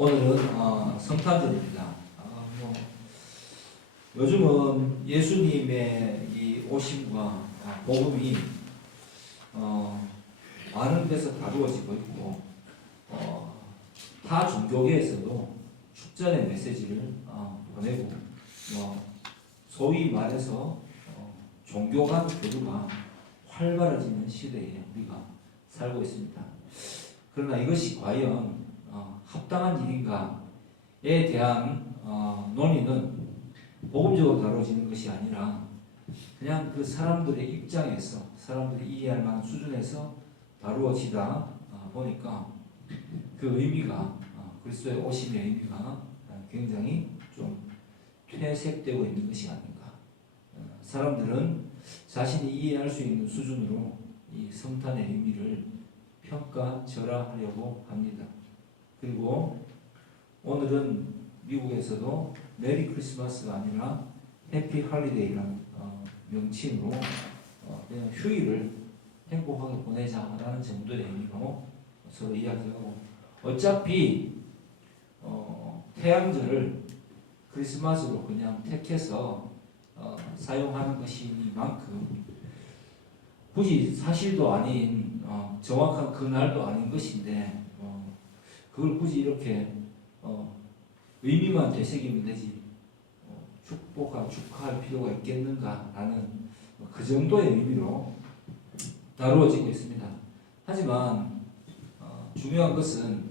오늘은 성탄절입니다. 요즘은 예수님의 이 오심과 복음이 많은 데서 다루어지고 있고 타 종교계에서도 축전의 메시지를 보내고 소위 말해서 종교 간 교류가 활발해지는 시대에 우리가 살고 있습니다. 그러나 이것이 과연 합당한 일인가에 대한 논의는 복음적으로 다뤄지는 것이 아니라 그냥 그 사람들의 입장에서 사람들이 이해할 만한 수준에서 다루어지다 보니까 그 의미가 그리스도의 오심의 의미가 굉장히 좀 퇴색되고 있는 것이 아닌가. 사람들은 자신이 이해할 수 있는 수준으로 이 성탄의 의미를 평가절하하려고 합니다. 그리고 오늘은 미국에서도 메리 크리스마스가 아니라 해피 할리데이라는 명칭으로 그냥 휴일을 행복하게 보내자라는 정도의 의미로 서로 이야기하고, 어차피 태양절을 크리스마스로 그냥 택해서 사용하는 것이니만큼 굳이 사실도 아닌 정확한 그날도 아닌 것인데 그걸 굳이 이렇게 의미만 되새기면 되지 축하할 필요가 있겠는가라는 그 정도의 의미로 다루어지고 있습니다. 하지만 중요한 것은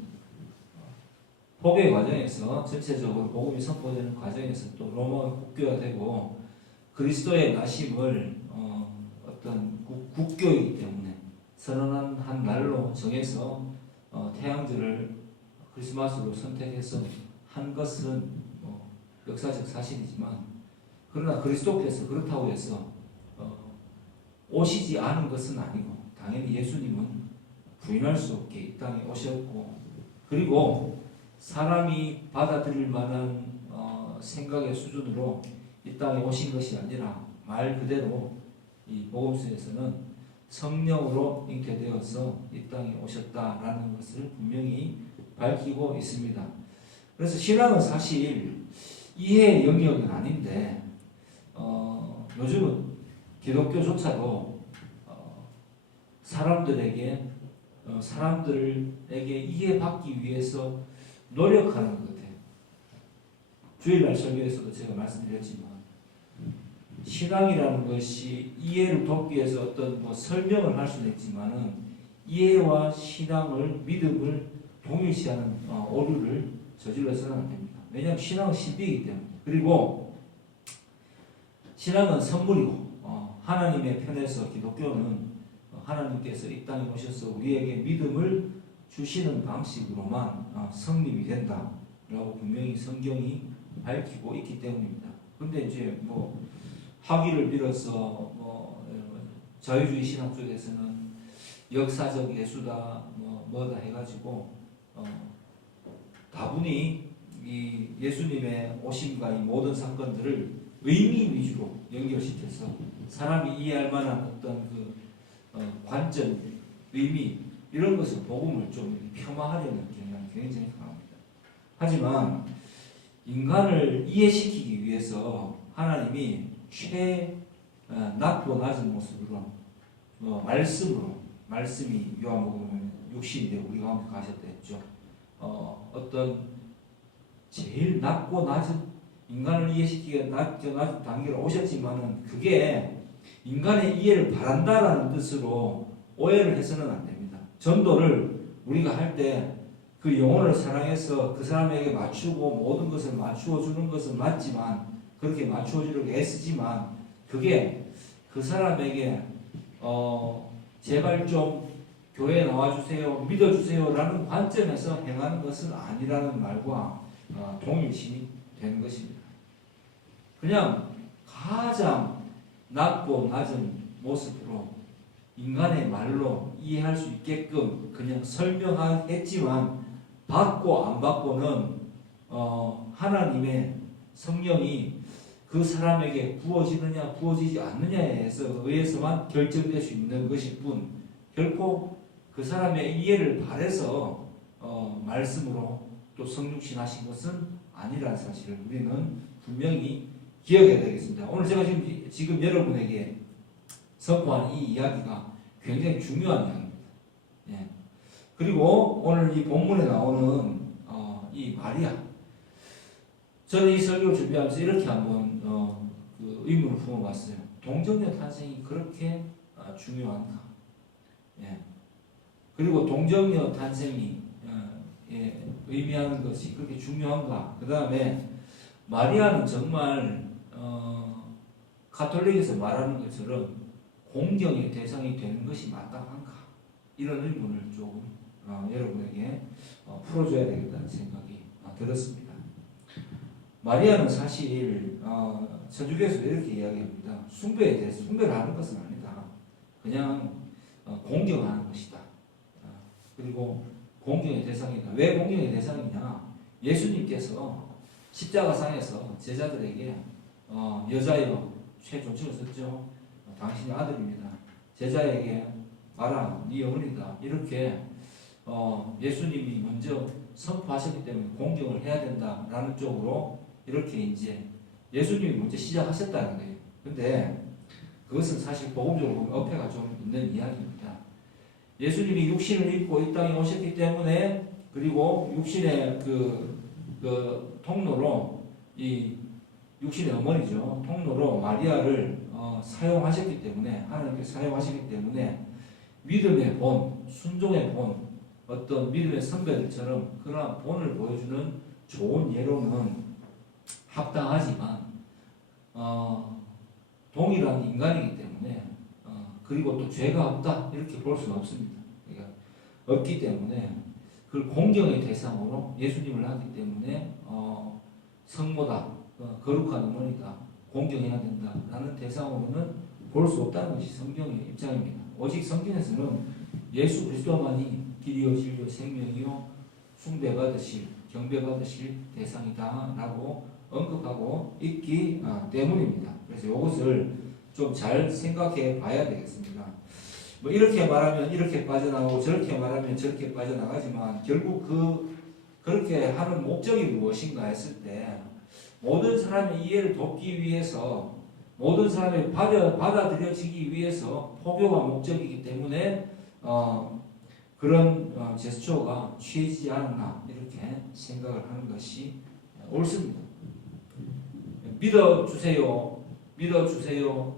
복의 과정에서 전체적으로 복음이 선포되는 과정에서 또 로마가 국교화되고 그리스도의 나심을 어떤 국교이기 때문에 선언한 한 날로 정해서 태양절을 크리스마스로 선택해서 한 것은 역사적 사실이지만, 그러나 그리스도께서 그렇다고 해서 오시지 않은 것은 아니고, 당연히 예수님은 부인할 수 없게 이 땅에 오셨고, 그리고 사람이 받아들일 만한 생각의 수준으로 이 땅에 오신 것이 아니라 말 그대로 이 복음서에서는 성령으로 잉태되어서 이 땅에 오셨다라는 것을 분명히 밝히고 있습니다. 그래서 신앙은 사실 이해의 영역은 아닌데 요즘은 기독교조차도 사람들에게 이해받기 위해서 노력하는 것 같아요. 주일날 설교에서도 제가 말씀드렸지만 신앙이라는 것이 이해를 돕기 위해서 어떤 설명을 할 수는 있지만은 이해와 신앙을, 믿음을 동일시하는 오류를 저질러서는 안 됩니다. 왜냐하면 신앙은 신비이기 때문에. 그리고 신앙은 선물이고 하나님의 편에서 기독교는 하나님께서 이 땅에 오셔서 우리에게 믿음을 주시는 방식으로만 성립이 된다라고 분명히 성경이 밝히고 있기 때문입니다. 그런데 이제 학위를 빌어서 자유주의 신학 쪽에서는 역사적 예수다 뭐다 해가지고 다분히 이 예수님의 오심과 이 모든 사건들을 의미 위주로 연결시켜서 사람이 이해할 만한 어떤 그 관점, 의미 이런 것을 복음을 좀 폄하하려는 경향이 굉장히 강합니다. 하지만 인간을 이해시키기 위해서 하나님이 낮고 낮은 모습으로 말씀이 요한복음은 육신이 되고 우리 가운데 가셨다 했죠. 어떤 제일 낮고 낮은 인간을 이해시키기가 낮은 단계로 오셨지만은 그게 인간의 이해를 바란다라는 뜻으로 오해를 해서는 안 됩니다. 전도를 우리가 할 때 그 영혼을 사랑해서 그 사람에게 맞추고 모든 것을 맞추어 주는 것은 맞지만, 그렇게 맞추어 주려고 애쓰지만 그게 그 사람에게 제발 좀 교회에 나와주세요, 믿어주세요 라는 관점에서 행하는 것은 아니라는 말과 동일시 되는 것입니다. 그냥 가장 낮고 낮은 모습으로 인간의 말로 이해할 수 있게끔 그냥 설명했지만, 받고 안 받고는 하나님의 성령이 그 사람에게 부어지느냐 부어지지 않느냐에 의해서만 결정될 수 있는 것일 뿐, 결코 그 사람의 이해를 바래서 말씀으로 또 성육신 하신 것은 아니라는 사실을 우리는 분명히 기억해야 되겠습니다. 오늘 제가 지금 여러분에게 선포한 이 이야기가 굉장히 중요한 이야기입니다. 예. 그리고 오늘 이 본문에 나오는 이 마리아, 저는 이 설교를 준비하면서 이렇게 한번 그 의문을 품어봤어요. 동정녀 탄생이 그렇게 중요한가? 예. 그리고 동정녀 탄생이 의미하는 것이 그렇게 중요한가? 그 다음에 마리아는 정말 가톨릭에서 말하는 것처럼 공경의 대상이 되는 것이 마땅한가? 이런 의문을 조금 여러분에게 풀어줘야 되겠다는 생각이 들었습니다. 마리아는 사실 천주교에서 이렇게 이야기합니다. 숭배에 대해서 숭배를 하는 것은 아니다. 그냥 공경하는 것이다. 그리고 공경의 대상이다. 왜 공경의 대상이냐? 예수님께서 십자가상에서 제자들에게 여자여 최존칭을 썼죠. 당신의 아들입니다. 제자에게 봐라, 네 어머니다. 이렇게 예수님이 먼저 선포하셨기 때문에 공경을 해야 된다라는 쪽으로 이렇게 이제 예수님이 먼저 시작하셨다는 거예요. 근데 그것은 사실 복음적으로 보면 어폐가 좀 있는 이야기입니다. 예수님이 육신을 입고 이 땅에 오셨기 때문에, 그리고 육신의 그 통로로 이 육신의 어머니죠. 통로로 마리아를 사용하셨기 때문에, 하나님께 사용하셨기 때문에 믿음의 본, 순종의 본, 어떤 믿음의 선배들처럼 그러한 본을 보여주는 좋은 예로는 합당하지만 동일한 인간이기 때문에 그리고 또 죄가 없다 이렇게 볼 수는 없습니다. 그러니까 없기 때문에 그 공경의 대상으로 예수님을 하기 때문에 성모다, 거룩한 어머니다, 공경해야 된다라는 대상으로는 볼 수 없다는 것이 성경의 입장입니다. 오직 성경에서는 예수 그리스도만이 길이요 진리요 생명이요 숭배받으실 경배받으실 대상이다라고 언급하고 있기 때문입니다. 그래서 이것을 좀 잘 생각해 봐야 되겠습니다. 뭐 이렇게 말하면 이렇게 빠져나가고 저렇게 말하면 저렇게 빠져나가지만 결국 그렇게 하는 목적이 무엇인가 했을 때 모든 사람의 이해를 돕기 위해서, 모든 사람이 받아들여지기 위해서 포교가 목적이기 때문에 그런 제스처가 취해지지 않았나 이렇게 생각을 하는 것이 옳습니다. 믿어주세요. 믿어주세요.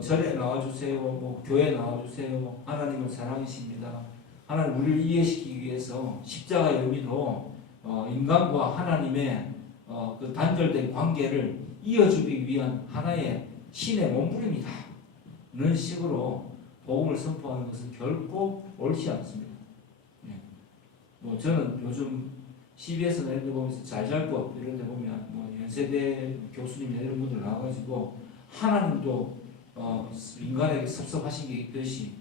절에 나와주세요. 뭐 교회 나와주세요. 하나님은 사랑이십니다. 하나님 우리를 이해시키기 위해서 십자가의 의미도 인간과 하나님의 그 단절된 관계를 이어주기 위한 하나의 신의 몸부림이다. 이런 식으로 복음을 선포하는 것은 결코 옳지 않습니다. 뭐 저는 요즘 CBS나 이런 데 보면서 잘잘것 이런 데 보면 뭐 연세대 교수님이나 이런 분들 나와가지고 하나님도 인간에게 섭섭하신 게 있듯이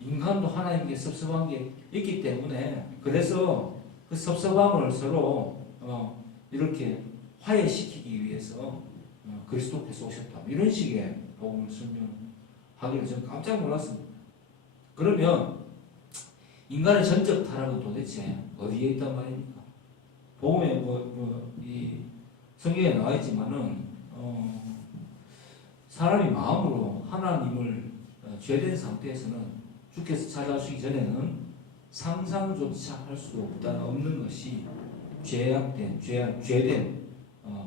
인간도 하나님께 섭섭한 게 있기 때문에 그래서 그 섭섭함을 서로 이렇게 화해시키기 위해서 그리스도께서 오셨다. 이런 식의 복음을 설명하기를 저는 깜짝 놀랐습니다. 그러면 인간의 전적 타락은 도대체 어디에 있단 말입니까? 복음에 이 성경에 나와 있지만은 사람이 마음으로 하나님을 죄된 상태에서는 주께서 찾아오시기 전에는 상상조차 할 수 없는 것이 죄된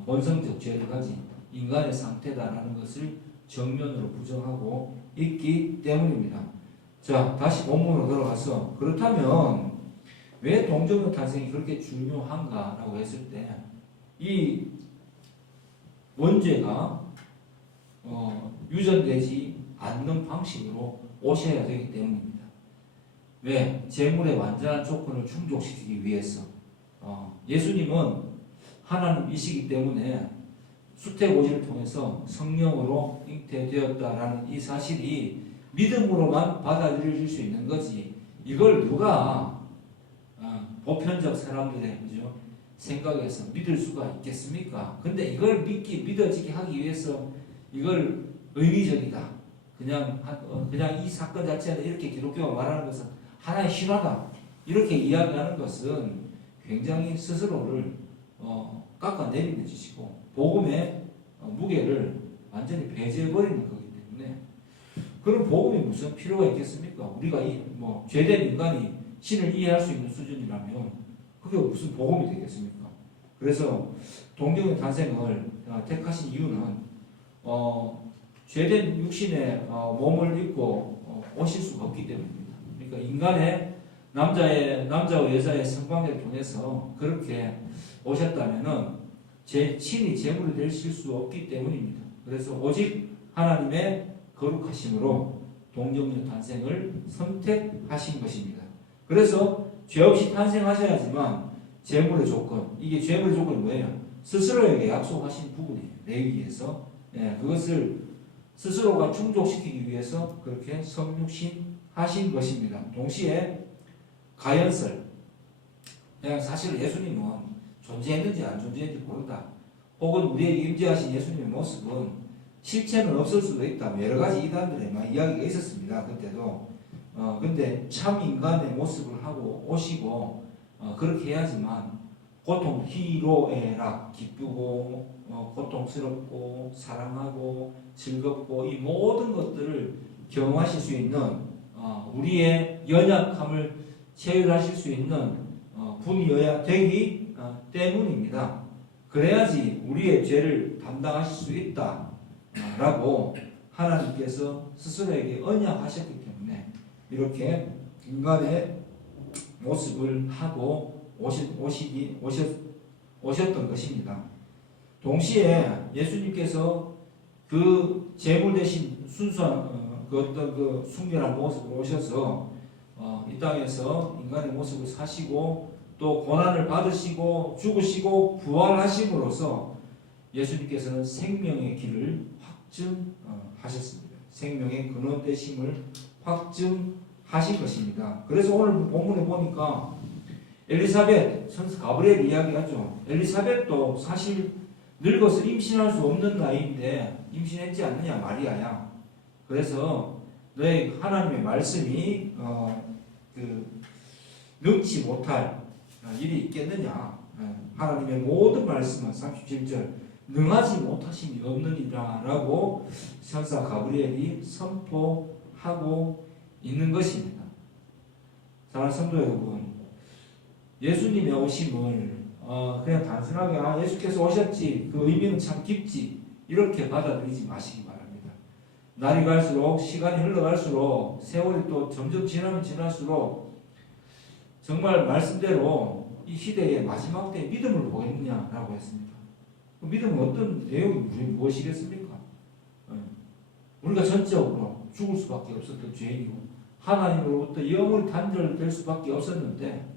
본성적 죄를 가진 인간의 상태다라는 것을 정면으로 부정하고 있기 때문입니다. 자, 다시 본문으로 돌아가서 그렇다면 왜 동정녀 탄생이 그렇게 중요한가라고 했을 때 이 원죄가 유전되지 않는 방식으로 오셔야 되기 때문입니다. 왜? 재물의 완전한 조건을 충족시키기 위해서 예수님은 하나님이시기 때문에 수태고지를 통해서 성령으로 잉태되었다라는 이 사실이 믿음으로만 받아들여질 수 있는 거지. 이걸 누가 보편적 사람들의 그죠? 생각에서 믿을 수가 있겠습니까? 근데 이걸 믿어지게 하기 위해서 이걸 의미적이다. 그냥 이 사건 자체는 이렇게 기독교가 말하는 것은 하나의 신화다. 이렇게 이야기하는 것은 굉장히 스스로를 깎아내리는 짓이고 복음의 무게를 완전히 배제해버리는 거기 때문에 그런 복음이 무슨 필요가 있겠습니까? 우리가 뭐 죄된 인간이 신을 이해할 수 있는 수준이라면 그게 무슨 복음이 되겠습니까? 그래서 동경의 탄생을 택하신 이유는 죄된 육신의 몸을 입고 오실 수가 없기 때문입니다. 그러니까 인간의 남자와 여자의 성관계를 통해서 그렇게 오셨다면은 친히 제물이 되실 수 없기 때문입니다. 그래서 오직 하나님의 거룩하심으로 동정녀 탄생을 선택하신 것입니다. 그래서 죄 없이 탄생하셔야지만 제물의 조건, 이게 제물의 조건이 뭐예요? 스스로에게 약속하신 부분이에요. 레위기에서 그것을 스스로가 충족시키기 위해서 그렇게 성육신하신 것입니다. 동시에 가연설, 그냥 사실 예수님은 존재했는지 안 존재했는지 모른다. 혹은 우리에게 임재하신 예수님의 모습은 실체는 없을 수도 있다. 여러 가지 이단들의 이야기가 있었습니다. 그때도. 근데 참 인간의 모습을 하고 오시고 그렇게 해야지만 고통, 희로애락, 기쁘고 고통스럽고 사랑하고 즐겁고 이 모든 것들을 경험하실 수 있는 우리의 연약함을 체휼하실 수 있는 분이어야 되기 때문입니다. 그래야지 우리의 죄를 담당하실 수 있다라고 하나님께서 스스로에게 언약하셨기 때문에 이렇게 인간의 모습을 하고 오셨던 것입니다. 동시에 예수님께서 그 제물 대신 순수한 그 어떤 그 순결한 모습으로 오셔서 이 땅에서 인간의 모습을 사시고 또 고난을 받으시고 죽으시고 부활하심으로써 예수님께서는 생명의 길을 확증하셨습니다. 생명의 근원 되심을 확증하신 것입니다. 그래서 오늘 본문에 보니까 엘리사벳, 선수 가브리엘 이야기하죠. 엘리사벳도 사실 늙어서 임신할 수 없는 나이인데 임신했지 않느냐 마리아야. 그래서 너의 하나님의 말씀이 능치 못할 일이 있겠느냐. 하나님의 모든 말씀은 37절 능하지 못하심이 없느니라 라고 천사 가브리엘이 선포하고 있는 것입니다. 사랑하는 성도 여러분, 예수님의 오심을 그냥 단순하게 예수께서 오셨지 그 의미는 참 깊지 이렇게 받아들이지 마시기 바랍니다. 날이 갈수록 시간이 흘러갈수록 세월이 또 점점 지나면 지날수록 정말 말씀대로 이 시대의 마지막 때의 믿음을 보겠느냐라고 했습니다. 그 믿음은 어떤 내용이 무엇이겠습니까? 우리가 전적으로 죽을 수밖에 없었던 죄인이고 하나님으로부터 영원히 단절될 수밖에 없었는데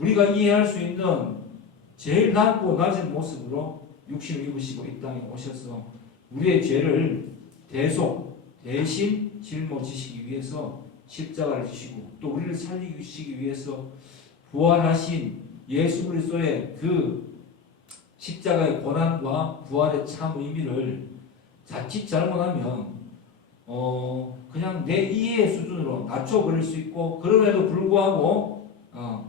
우리가 이해할 수 있는 제일 낮고 낮은 모습으로 육신을 입으시고 이 땅에 오셔서 우리의 죄를 대신 짊어지시기 위해서 십자가를 지시고 또 우리를 살리시기 위해서 부활하신 예수 그리스도의 그 십자가의 고난과 부활의 참 의미를 자칫 잘못하면 그냥 내 이해의 수준으로 낮춰버릴 수 있고 그럼에도 불구하고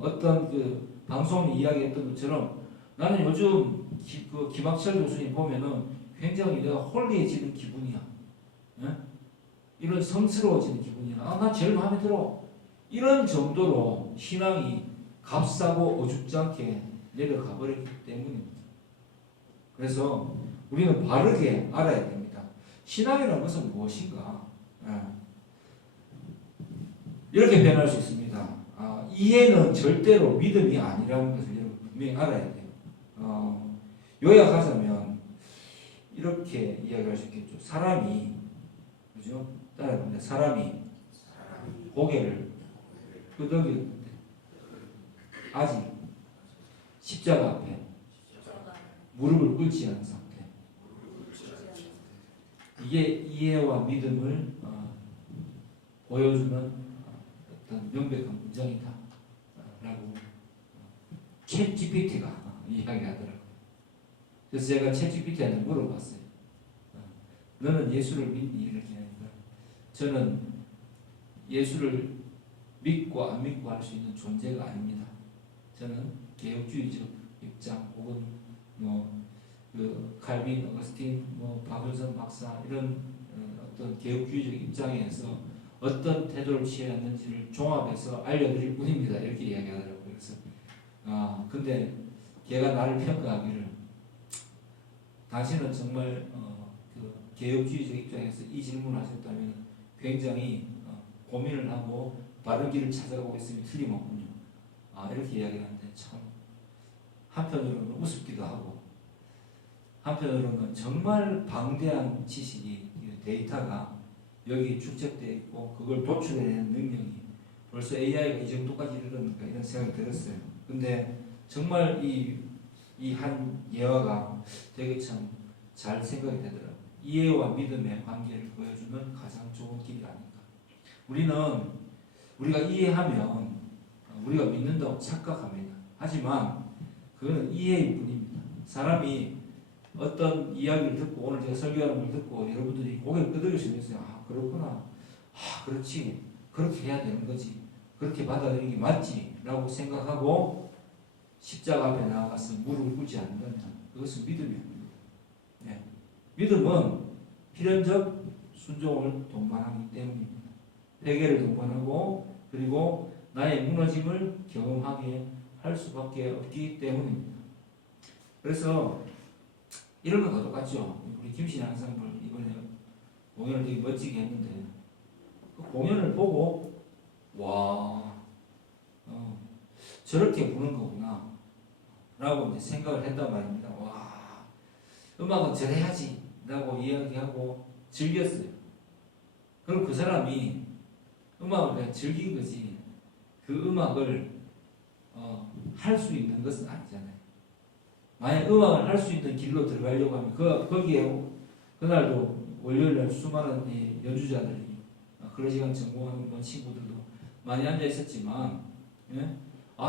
어떤 그 방송에 이야기했던 것처럼 나는 요즘 그 김학철 교수님 보면은 굉장히 내가 홀리해지는 기분이야. 이런 성스러워지는 기분이야. 나 제일 마음에 들어. 이런 정도로 신앙이 값싸고 어줍지 않게 내려가 버렸기 때문입니다. 그래서 우리는 바르게 알아야 됩니다. 신앙이라는 것은 무엇인가? 이렇게 표현할 수 있습니다. 이해는 절대로 믿음이 아니라는 것을 여러분 분명히 알아야 돼요. 요약하자면 이렇게 이야기할 수 있겠죠. 사람이 그죠? 따라합니다. 사람이 고개를 끄덕이는데 아직 십자가 앞에 무릎을 꿇지 않은 상태. 이게 이해와 믿음을 보여주는 어떤 명백한 문장이다 라고 챗GPT가 이야기하더라고요. 그래서 제가 챗GPT한테 물어봤어요. 너는 예수를 믿니? 이렇게 하니까 저는 예수를 믿고 안 믿고 할 수 있는 존재가 아닙니다. 저는 개혁주의적 입장 혹은 그 칼빈, 어거스틴, 박은선 박사 이런 어떤 개혁주의적 입장에서 어떤 태도를 취해왔는지를 종합해서 알려드릴 뿐입니다. 이렇게 이야기하더라고요. 그래서 근데 걔가 나를 평가하기를 당신은 정말 그 개혁주의적 입장에서 이 질문을 하셨다면 굉장히 고민을 하고 바른 길을 찾아가고 있으면 틀림없군요. 이렇게 이야기하는데 참 한편으로는 우습기도 하고 한편으로는 정말 방대한 지식이 데이터가 여기 축적되어 있고 그걸 도출해내는 능력이 벌써 AI가 이 정도까지 이르렀는가 이런 생각이 들었어요. 근데 정말 이 한 예화가 되게 참 잘 생각이 되더라고요. 이해와 믿음의 관계를 보여주는 가장 좋은 길이 아닌가. 우리가 이해하면 우리가 믿는다고 착각합니다. 하지만 그거는 이해일 뿐입니다. 사람이 어떤 이야기를 듣고 오늘 제가 설교하는 걸 듣고 여러분들이 고개를 끄덕일 수 있어요. 그렇구나. 그렇지. 그렇게 해야 되는 거지. 그렇게 받아들이는 게 맞지. 라고 생각하고 십자가 앞에 나아가서 무릎을 꿇지 않는다면 그것은 믿음이 아닙니다. 네. 믿음은 필연적 순종을 동반하기 때문입니다. 회개를 동반하고 그리고 나의 무너짐을 경험하게 할 수밖에 없기 때문입니다. 그래서 이런 것과 똑같죠. 우리 김씨 양상을 이번에 공연을 되게 멋지게 했는데 그 공연을 보고 저렇게 부는 거구나 라고 이제 생각을 했단 말입니다. 음악은 저래야지 라고 이야기하고 즐겼어요. 그럼 그 사람이 음악을 그냥 즐긴 거지 그 음악을 할 수 있는 것은 아니잖아요. 만약 음악을 할 수 있는 길로 들어가려고 하면 거기에 그날도 월요일날 수많은 연주자들이 클래식을 전공하는 친구들도 많이 앉아 있었지만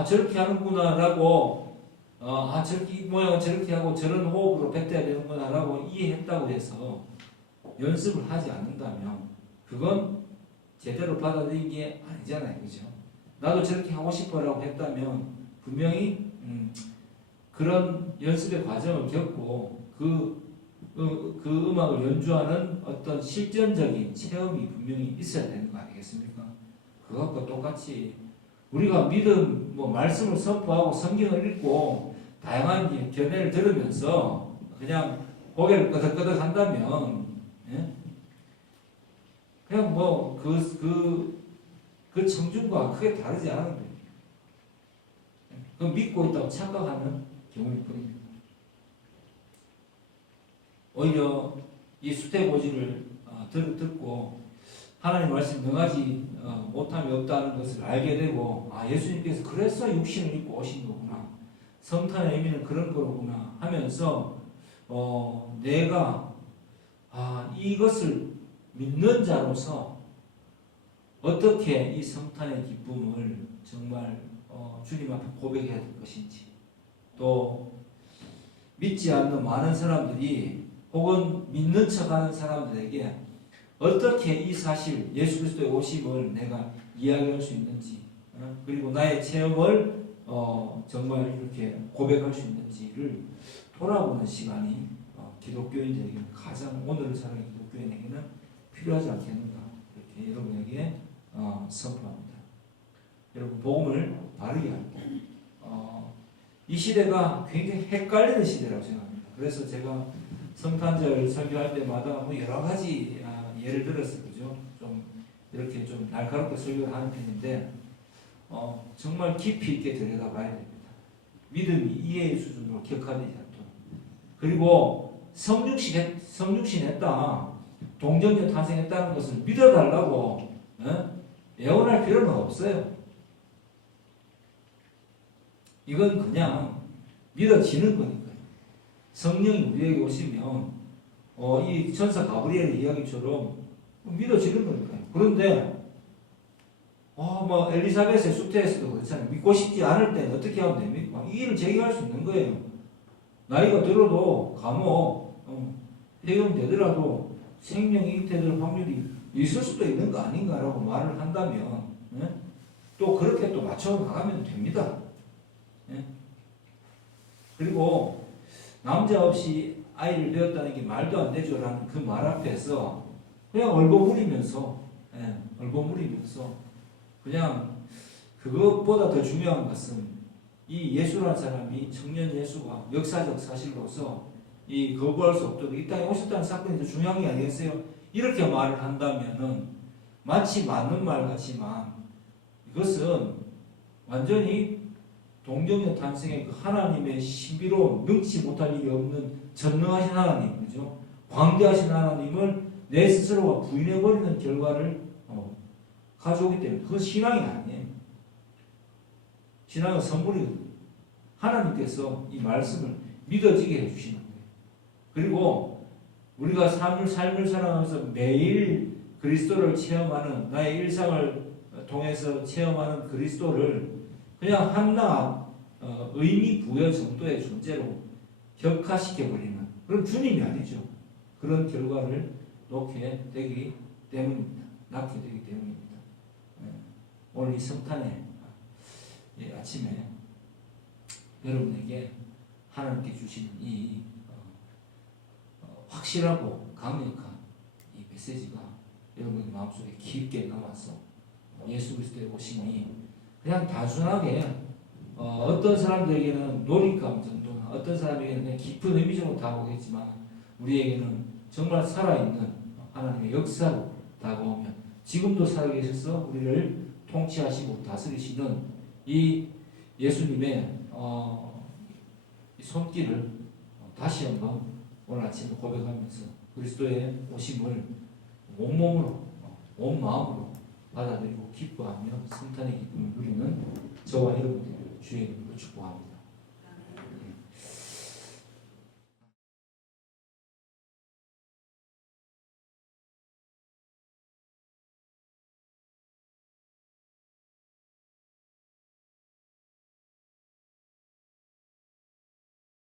저렇게 하는구나 라고 저렇게 이 모양은 저렇게 하고 저런 호흡으로 뱉어야 되는구나 라고 이해했다고 해서 연습을 하지 않는다면 그건 제대로 받아들인 게 아니잖아요. 그죠? 나도 저렇게 하고 싶어 라고 했다면 분명히 그런 연습의 과정을 겪고 그 음악을 연주하는 어떤 실전적인 체험이 분명히 있어야 되는 거 아니겠습니까? 그것과 똑같이 우리가 믿음, 말씀을 선포하고 성경을 읽고 다양한 견해를 들으면서 그냥 고개를 끄덕끄덕 한다면 그냥 그 청중과 크게 다르지 않은 거예요. 그 믿고 있다고 착각하는 경우일 뿐입니다. 오히려 이 수태고지를 듣고 하나님 말씀 능하지 못함이 없다는 것을 알게 되고 예수님께서 그래서 육신을 입고 오신 거구나. 성탄의 의미는 그런 거구나 하면서 내가 이것을 믿는 자로서 어떻게 이 성탄의 기쁨을 정말 주님 앞에 고백해야 될 것인지 또 믿지 않는 많은 사람들이 혹은 믿는 척하는 사람들에게 어떻게 이 사실 예수 그리스도의 오심을 내가 이야기할 수 있는지 그리고 나의 체험을 정말 이렇게 고백할 수 있는지를 돌아보는 시간이 기독교인들에게는 가장 오늘을 살아가는 기독교인에게는 필요하지 않겠는가 이렇게 여러분에게 선포합니다. 여러분 복음을 바르게 합니다. 이 시대가 굉장히 헷갈리는 시대라고 생각합니다. 그래서 제가 성탄절 설교할 때마다 여러 가지 예를 들어서 그죠? 좀 이렇게 좀 날카롭게 설교를 하는 편인데 정말 깊이 있게 들여다봐야 됩니다. 믿음이 이해의 수준으로 격화되지 않도록 그리고 성육신했다 동정녀 탄생했다는 것을 믿어달라고 애원할 필요는 없어요. 이건 그냥 믿어지는 거니까요. 성령이 우리에게 오시면 이 천사 가브리엘의 이야기처럼 믿어지는 거니까요. 그런데 엘리사벳의 수태에서도 그렇잖아요. 믿고 싶지 않을 때는 어떻게 하면 됩니까? 이의를 제기할 수 있는 거예요. 나이가 들어도 감옥 해경되더라도 생명이 잉태될 확률이 있을 수도 있는 거 아닌가라고 말을 한다면 또 그렇게 또 맞춰 나가면 됩니다. 예? 그리고 남자 없이 아이를 배웠다는 게 말도 안 되죠라는 그 말 앞에서 그냥 얼버무리면서 얼버무리면서 그냥 그것보다 더 중요한 것은 이 예수라는 사람이 청년 예수가 역사적 사실로서 이 거부할 수 없도록 이 땅에 오셨다는 사건이 더 중요한 게 아니겠어요? 이렇게 말을 한다면은 마치 맞는 말 같지만 이것은 완전히 동정의 탄생의 그 하나님의 신비로운 능치 못할 일이 없는 전능하신 하나님, 그죠? 광대하신 하나님을 내 스스로가 부인해버리는 결과를 가져오기 때문에 그건 신앙이 아니에요. 신앙은 선물이거든요. 하나님께서 이 말씀을 믿어지게 해주시는 거예요. 그리고 우리가 삶을 살아가면서 매일 그리스도를 체험하는 나의 일상을 통해서 체험하는 그리스도를 그냥 한낱 의미 부여 정도의 존재로 격화시켜버리는 그런 주님이 아니죠. 그런 결과를 낳게 되기 때문입니다. 오늘 이 성탄의 아침에 여러분에게 하나님께 주시는 이 확실하고 강력한 이 메시지가 여러분의 마음속에 깊게 남아서 예수 그리스도의 오심이 그냥 단순하게 어떤 사람들에게는 놀잇감 정도나 어떤 사람에게는 그냥 깊은 의미적으로 다가오겠지만 우리에게는 정말 살아있는 하나님의 역사로 다가오면 지금도 살아계셔서 우리를 통치하시고 다스리시는 이 예수님의 손길을 다시 한번 오늘 아침에 고백하면서 그리스도의 오심을 온몸으로 온 마음으로 받아들이고 기뻐하며 성탄의 기쁨을 누리는 저와 여러분들 주의 이름으로 축복합니다.